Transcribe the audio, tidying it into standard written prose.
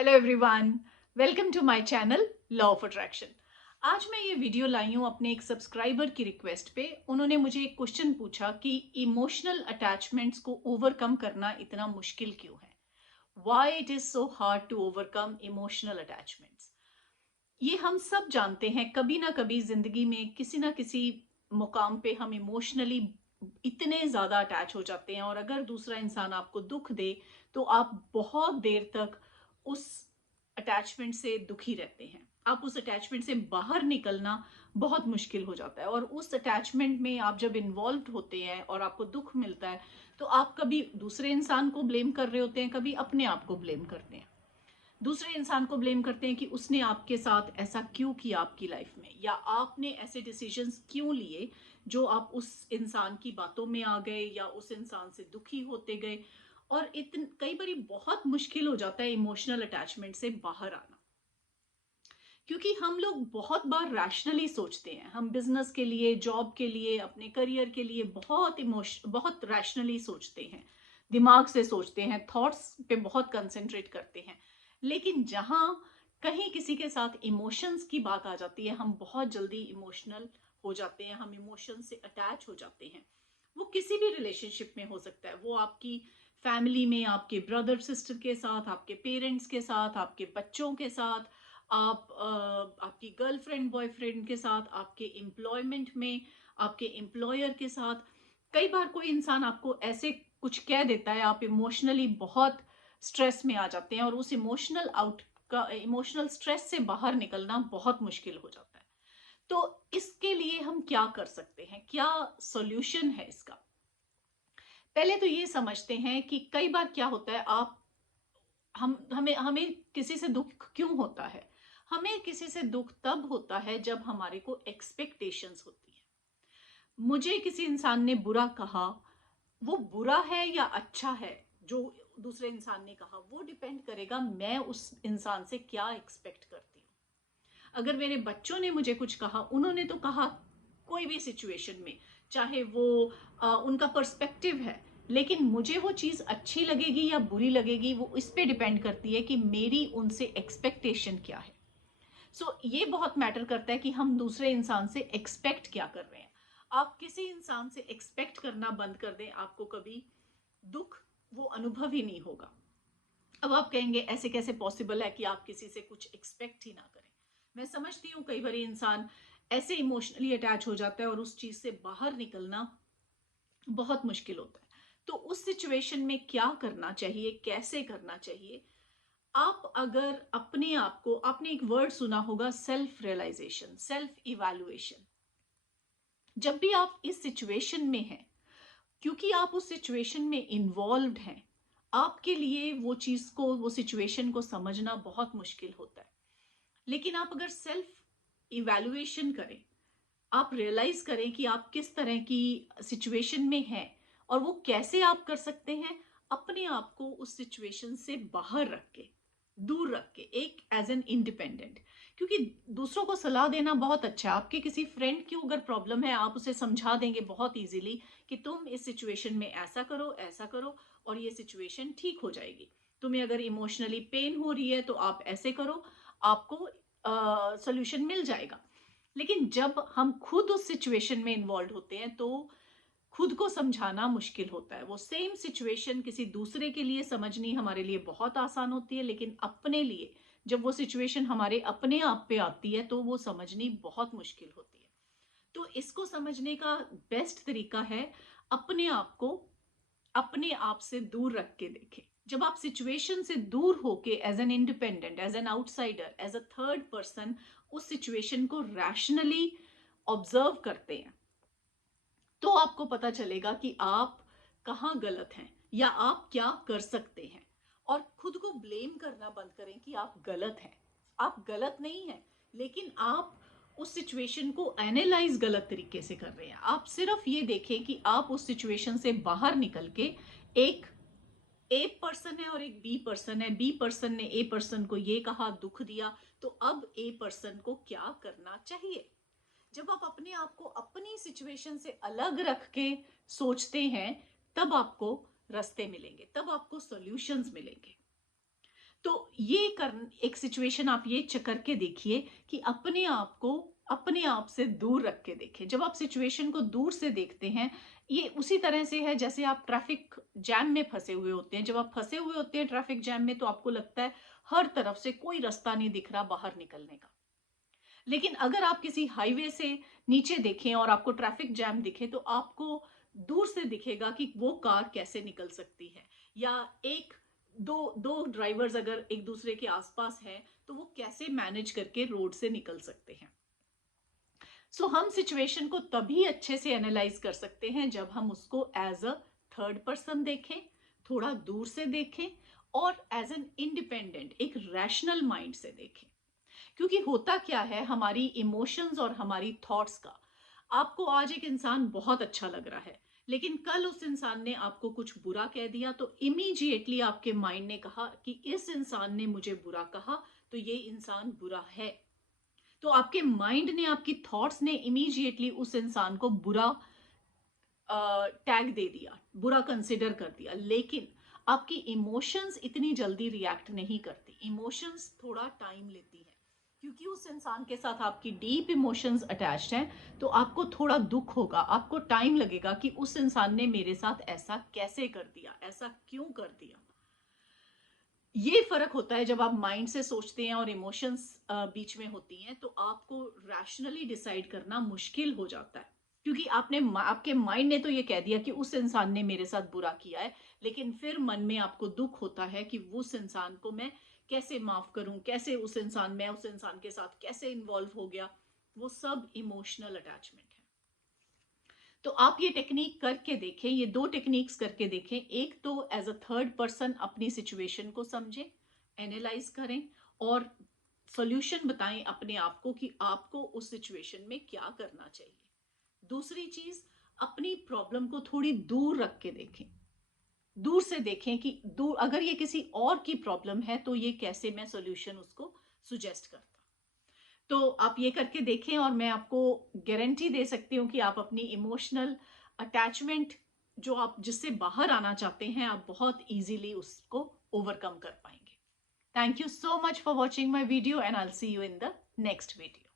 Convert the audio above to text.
Hello everyone, welcome to my channel law of attraction. आज मैं ये वीडियो लाई हूँ अपने एक सब्सक्राइबर की रिक्वेस्ट पे। उन्होंने मुझे एक क्वेश्चन पूछा कि इमोशनल अटैचमेंट्स को ओवरकम करना इतना मुश्किल क्यों है। Why it is so hard to overcome emotional attachments. ये हम सब जानते हैं, कभी ना कभी जिंदगी में किसी ना किसी मुकाम पे हम इमोशनली इतने ज्यादा अटैच हो जाते हैं, और अगर दूसरा इंसान आपको दुख दे तो आप बहुत देर तक उस अटैचमेंट से दुखी रहते हैं। आप उस अटैचमेंट से बाहर निकलना बहुत मुश्किल हो जाता है, और उस अटैचमेंट में आप जब इन्वॉल्व होते हैं और आपको दुख मिलता है तो आप कभी दूसरे इंसान को ब्लेम कर रहे होते हैं, कभी अपने आप को ब्लेम करते हैं। दूसरे इंसान को ब्लेम करते हैं कि उसने आपके साथ ऐसा क्यों किया आपकी लाइफ में, या आपने ऐसे डिसीजंस क्यों लिए जो आप उस इंसान की बातों में आ गए या उस इंसान से दुखी होते गए। और कई बार बहुत मुश्किल हो जाता है इमोशनल अटैचमेंट से बाहर आना, क्योंकि हम लोग बहुत बार रैशनली सोचते हैं। हम बिजनेस के लिए, जॉब के लिए, अपने करियर के लिए बहुत रैशनली सोचते हैं, दिमाग से सोचते हैं, थॉट्स पे बहुत कंसंट्रेट करते हैं। लेकिन जहां कहीं किसी के साथ इमोशंस की बात आ जाती है, हम बहुत जल्दी इमोशनल हो जाते हैं, हम इमोशन से अटैच हो जाते हैं। वो किसी भी रिलेशनशिप में हो सकता है, वो आपकी फैमिली में, आपके ब्रदर सिस्टर के साथ, आपके पेरेंट्स के साथ, आपके बच्चों के साथ, आपकी गर्लफ्रेंड बॉयफ्रेंड के साथ, आपके एम्प्लॉयमेंट में, आपके एम्प्लॉयर के साथ। कई बार कोई इंसान आपको ऐसे कुछ कह देता है, आप इमोशनली बहुत स्ट्रेस में आ जाते हैं, और उस इमोशनल स्ट्रेस से बाहर निकलना बहुत मुश्किल हो जाता है। तो इसके लिए हम क्या कर सकते हैं, क्या सॉल्यूशन है इसका। पहले तो ये समझते हैं कि कई बार क्या होता है, आप हम हमें हमें किसी से दुख क्यों होता है। हमें किसी से दुख तब होता है जब हमारे को एक्सपेक्टेशंस होती है। मुझे किसी इंसान ने बुरा कहा, वो बुरा है या अच्छा है, जो दूसरे इंसान ने कहा वो डिपेंड करेगा मैं उस इंसान से क्या एक्सपेक्ट करती हूँ। अगर मेरे बच्चों ने मुझे कुछ कहा, उन्होंने तो कहा कोई भी सिचुएशन में, चाहे वो उनका पर्सपेक्टिव है, लेकिन मुझे वो चीज़ अच्छी लगेगी या बुरी लगेगी वो इस पे डिपेंड करती है कि मेरी उनसे एक्सपेक्टेशन क्या है। ये बहुत मैटर करता है कि हम दूसरे इंसान से एक्सपेक्ट क्या कर रहे हैं। आप किसी इंसान से एक्सपेक्ट करना बंद कर दें, आपको कभी दुख वो अनुभव ही नहीं होगा। अब आप कहेंगे ऐसे कैसे पॉसिबल है कि आप किसी से कुछ एक्सपेक्ट ही ना करें। मैं समझती हूँ कई बार इंसान ऐसे इमोशनली अटैच हो जाता है और उस चीज से बाहर निकलना बहुत मुश्किल होता है। तो उस सिचुएशन में क्या करना चाहिए, कैसे करना चाहिए। आप अगर अपने आप को, आपने एक वर्ड सुना होगा, सेल्फ रियलाइजेशन, सेल्फ इवैल्यूएशन। जब भी आप इस सिचुएशन में हैं, क्योंकि आप उस सिचुएशन में इन्वॉल्व हैं, आपके लिए वो चीज को, वो सिचुएशन को समझना बहुत मुश्किल होता है। लेकिन आप अगर सेल्फ इवैल्यूएशन करें, आप रियलाइज करें कि आप किस तरह की सिचुएशन में हैं, और वो कैसे आप कर सकते हैं, अपने आप को उस सिचुएशन से बाहर रख के, दूर रख के, एक एज एन इंडिपेंडेंट। क्योंकि दूसरों को सलाह देना बहुत अच्छा है। आपके किसी फ्रेंड की अगर प्रॉब्लम है, आप उसे समझा देंगे बहुत इजीली कि तुम इस सिचुएशन में ऐसा करो और ये सिचुएशन ठीक हो जाएगी। तुम्हें अगर इमोशनली पेन हो रही है तो आप ऐसे करो, आपको सोल्यूशन मिल जाएगा। लेकिन जब हम खुद उस सिचुएशन में इन्वॉल्व होते हैं तो खुद को समझाना मुश्किल होता है। वो सेम सिचुएशन किसी दूसरे के लिए समझनी हमारे लिए बहुत आसान होती है, लेकिन अपने लिए जब वो सिचुएशन हमारे अपने आप पे आती है तो वो समझनी बहुत मुश्किल होती है। तो इसको समझने का बेस्ट तरीका है अपने आप को अपने आप से दूर रख के देखें। जब आप सिचुएशन से दूर होके as an independent, as an outsider, as a third person उस सिचुएशन को रैशनली ऑब्जर्व करते हैं, तो आपको पता चलेगा कि आप कहाँ गलत हैं या आप क्या कर सकते हैं। और खुद को ब्लेम करना बंद करें कि आप गलत हैं। आप गलत नहीं हैं, लेकिन आप उस सिचुएशन को एनालाइज गलत तरीके से कर रहे हैं। आप सिर्फ ये देखें कि आप उस सिचुएशन से बाहर निकल के, एक ए पर्सन है और एक बी पर्सन है, बी पर्सन ने ए पर्सन को ये कहा, दुख दिया, तो अब ए पर्सन को क्या करना चाहिए। जब आप अपने आप को अपनी सिचुएशन से अलग रख के सोचते हैं, तब आपको रास्ते मिलेंगे, तब आपको सॉल्यूशंस मिलेंगे। तो एक सिचुएशन आप ये करके देखिए कि अपने आप से दूर रख के देखें। जब आप सिचुएशन को दूर से देखते हैं, ये उसी तरह से है जैसे आप ट्रैफिक जैम में फंसे हुए होते हैं। जब आप फंसे हुए होते हैं ट्रैफिक जैम में, तो आपको लगता है हर तरफ से कोई रास्ता नहीं दिख रहा बाहर निकलने का। लेकिन अगर आप किसी हाईवे से नीचे देखें और आपको ट्रैफिक जैम दिखे, तो आपको दूर से दिखेगा कि वो कार कैसे निकल सकती है, या एक दो दो ड्राइवर्स अगर एक दूसरे के आसपास हैं, तो वो कैसे मैनेज करके रोड से निकल सकते हैं। सो हम सिचुएशन को तभी अच्छे से एनालाइज कर सकते हैं जब हम उसको एज अ थर्ड पर्सन देखें, थोड़ा दूर से देखें, और एज एन इंडिपेंडेंट एक रैशनल माइंड से देखें। क्योंकि होता क्या है, हमारी इमोशंस और हमारी थॉट्स का, आपको आज एक इंसान बहुत अच्छा लग रहा है, लेकिन कल उस इंसान ने आपको कुछ बुरा कह दिया, तो इमीडिएटली आपके माइंड ने कहा कि इस इंसान ने मुझे बुरा कहा, तो ये इंसान बुरा है। तो आपके माइंड ने, आपकी थॉट्स ने इमीडिएटली उस इंसान को बुरा टैग दे दिया, बुरा कंसिडर कर दिया। लेकिन आपकी इमोशंस इतनी जल्दी रिएक्ट नहीं करती। इमोशंस थोड़ा टाइम लेती है, क्योंकि उस इंसान के साथ आपकी डीप इमोशंस अटैच्ड हैं। तो आपको थोड़ा दुख होगा, आपको टाइम लगेगा कि उस इंसान ने मेरे साथ ऐसा कैसे कर दिया, ऐसा क्यों कर दिया। ये फर्क होता है जब आप माइंड से सोचते हैं और इमोशंस बीच में होती हैं, तो आपको रैशनली डिसाइड करना मुश्किल हो जाता है। क्योंकि आपके माइंड ने तो ये कह दिया कि उस इंसान ने मेरे साथ बुरा किया है, लेकिन फिर मन में आपको दुख होता है कि उस इंसान को मैं कैसे माफ करूं, कैसे मैं उस इंसान के साथ कैसे इन्वॉल्व हो गया। वो सब इमोशनल अटैचमेंट है। तो आप ये टेक्निक करके देखें, ये दो टेक्निक्स करके देखें। एक तो एज अ थर्ड पर्सन अपनी सिचुएशन को समझें, एनालाइज करें, और सॉल्यूशन बताएं अपने आप को कि आपको उस सिचुएशन में क्या करना चाहिए। दूसरी चीज, अपनी प्रॉब्लम को थोड़ी दूर रख के देखें, दूर से देखें कि दूर अगर ये किसी और की प्रॉब्लम है, तो ये कैसे मैं सॉल्यूशन उसको सुजेस्ट करता। तो आप ये करके देखें, और मैं आपको गारंटी दे सकती हूँ कि आप अपनी इमोशनल अटैचमेंट, जो आप जिससे बाहर आना चाहते हैं, आप बहुत इजीली उसको ओवरकम कर पाएंगे। Thank you so much for watching my video, and I'll see you in the next video.